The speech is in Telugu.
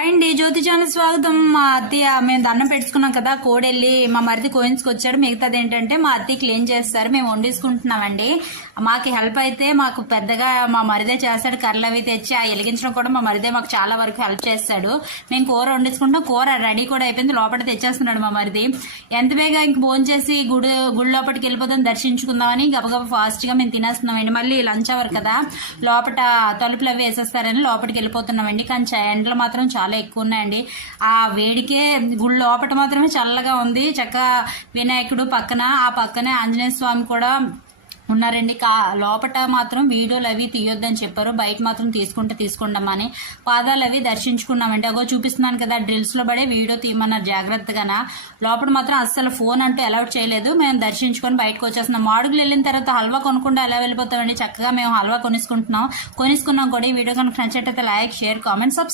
అండి జ్యోతి ఛానల్ స్వాగతం. మా అత్తయ్య మేము దండం పెట్టుకున్నాం కదా, కోడెళ్ళి మా మరిది కోయించుకొచ్చాడు. మిగతాది ఏంటంటే మా అత్తయ్య క్లీన్ చేస్తారు, మేము వండేసుకుంటున్నామండి. మాకు హెల్ప్ అయితే మాకు పెద్దగా మా మరిదే చేస్తాడు. కర్రలు అవి తెచ్చి ఆ వెలిగించడం కూడా మా మరిదే మాకు చాలా వరకు హెల్ప్ చేస్తాడు. మేము కూర వండేసుకుంటాం, కూర రెడీ కూడా అయిపోయింది, లోపల తెచ్చేస్తున్నాడు మా మరిది. ఎంత బేగా ఇంక భోజనం చేసి గుడి లోపలికి వెళ్ళిపోతాం, దర్శించుకుందామని గబగబా ఫాస్ట్ గా మేము తినేస్తున్నామండి. మళ్ళీ లంచ్ అవర్ కదా, లోపల తలుపులు అవి వేసేస్తారని లోపలికి వెళ్ళిపోతున్నామండి. కానీ ఎండలు మాత్రం చాలా ఎక్కువ ఉన్నాయండి. ఆ వేడికే గుడి లోపల మాత్రమే చల్లగా ఉంది. చక్కగా వినాయకుడు పక్కన, ఆ పక్కనే ఆంజనేయ స్వామి కూడా ఉన్నారండి. లోపట మాత్రం వీడియోలు అవి తీయొద్దని చెప్పారు, బయట మాత్రం తీసుకుంటామని పాదాలు అవి దర్శించుకున్నామండి. అగో చూపిస్తున్నాను కదా, డ్రిల్స్ లో పడే వీడియో తీయమన్నారు జాగ్రత్తగా. లోపల మాత్రం అస్సలు ఫోన్ అంటూ అలౌట్ చేయలేదు. మేము దర్శించుకొని బయటకు వచ్చేస్తున్నాం. మాడుగులు వెళ్ళిన తర్వాత హల్వా కొనుక్కుంటూ ఎలా వెళ్ళిపోతామండి. చక్కగా మేము హల్వా కొనుక్కున్నాం కూడా. ఈ వీడియో కనుక నచ్చినట్లయితే లైక్, షేర్, కామెంట్, సబ్స్క్రైబ్.